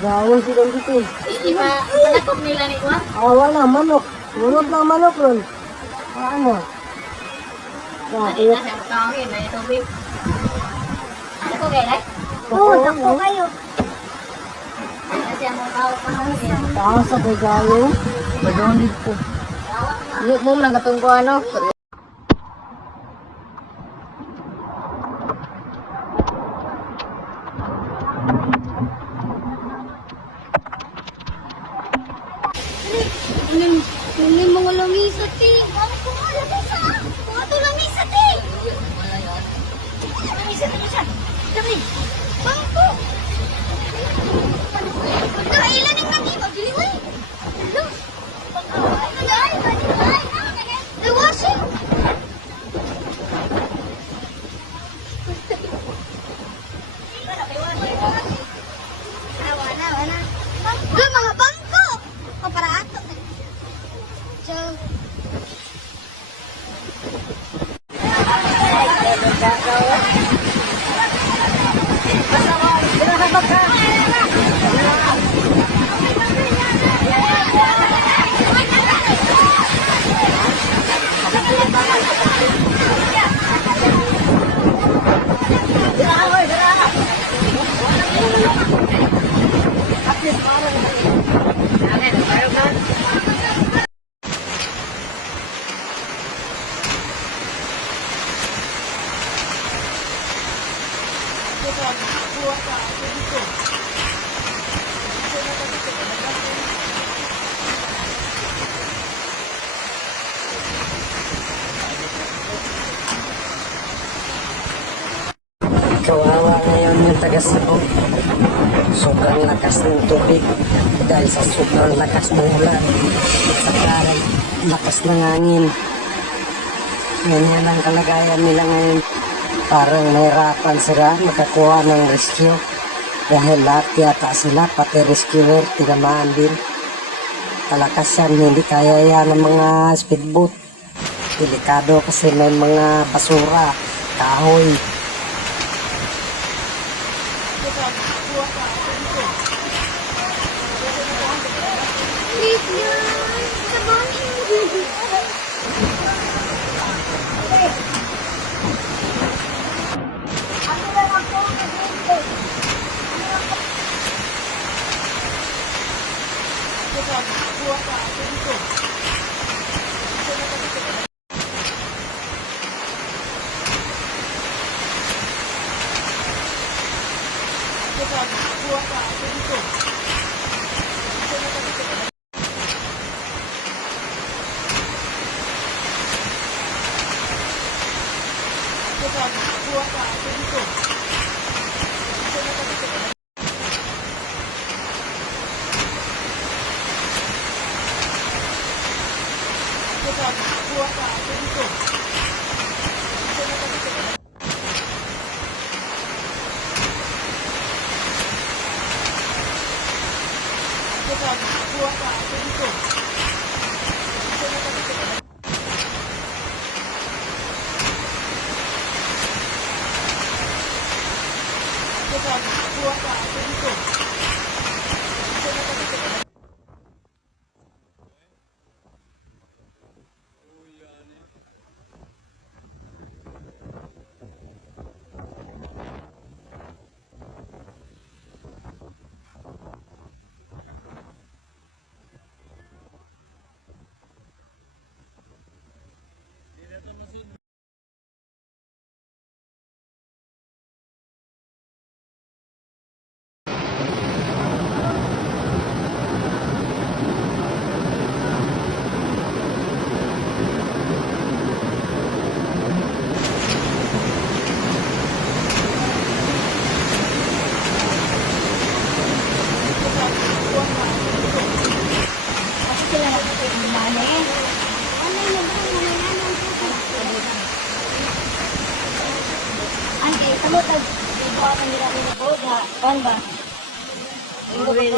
Gawin sila dito. Hindi pa, panakop nila ni Juan. Wala, manok. Munot lang manok ron. Ano? Hindi na siya makawin na ito, babe. Ano ko kayo, like? Oo, takpo kayo. Hindi na siya makawin. Taas sa gagawin. Madonid po. Hindi mo lang katong ko ano. Ini mga lamisa, ti. Ano ko mga lamisa? Mga to lamisa, ti. Lamisa, lamisa. Dami. Bangko. Pagkailan yung nagi mo? Dili mo eh. Hello. The washing. Wana. Mga bangko. O para ato. Kawawa ngayon yung taga Cebu. Sobrang lakas ng tubig dahil sa sobrang lakas ng ulan. Sa karay, lakas ng hangin. Ganyan ang kalagayan nila ngayon. Parang mahirapan sila makakuha ng rescue. Dahil lahat yata sila, pati rescuer, tinamaan din. Talakas yan, hindi kaya yan ng mga speedboat. Delikado kasi may mga basura, kahoy. Please, yan. Sabahin. Ako lang ako. Kamu tag dito ako nila ko ga kan ba? Hindi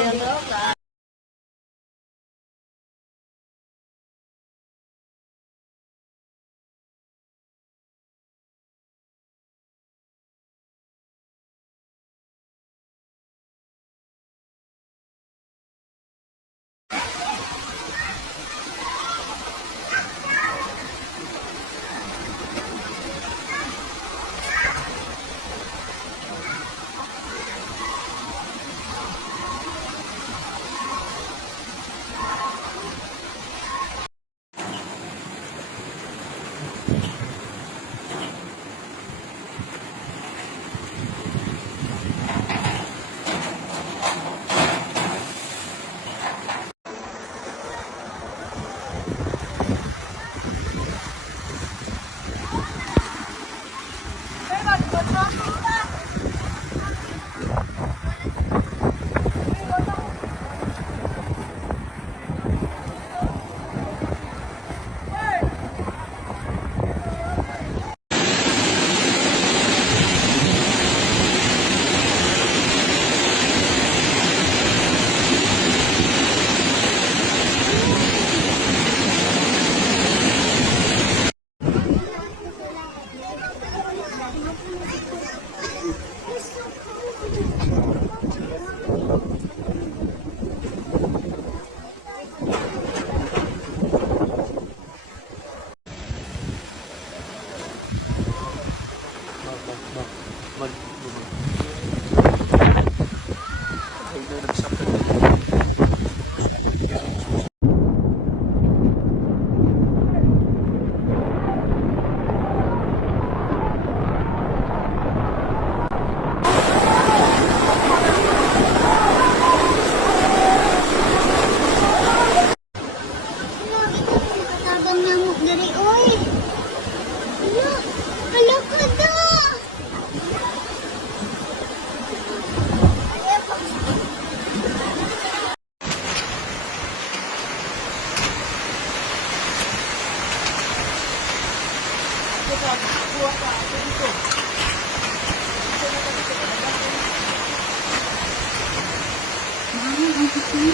Ano?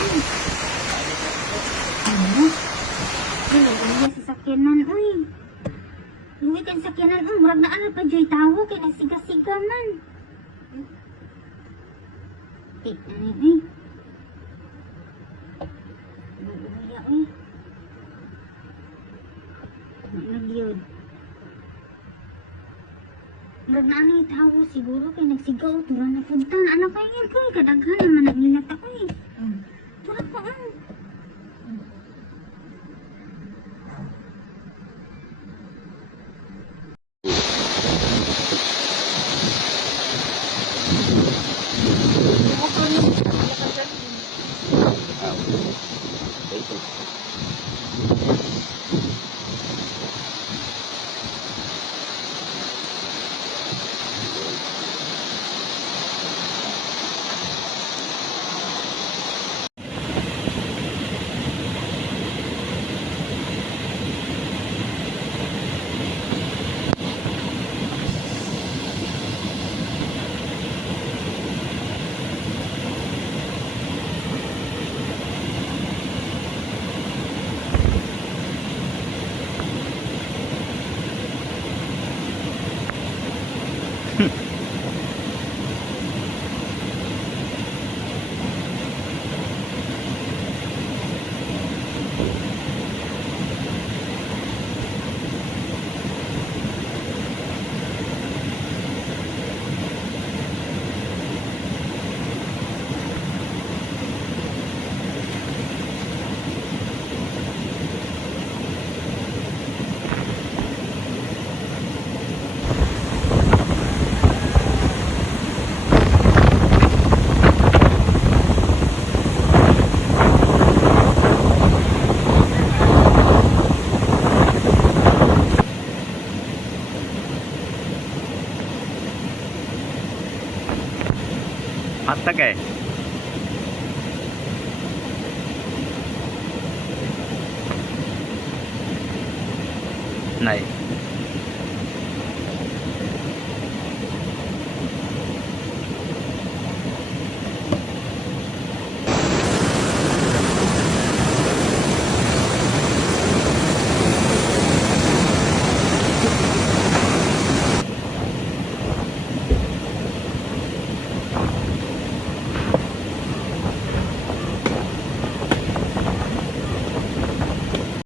Wala ba niya sa sakyanan, uy? Luwi kan sakyanan, murag na ano pa dyan tawo, kaya nagsiga-siga man. Tik na ni, uy. Uya, uy. Nagyod. Murag na ano yung tawo, siguro kaya nagsigaw, tura na punta. Ano kayo yun, uy? Kadaghan naman nagilat ako, eh. Tura ko,あったかいない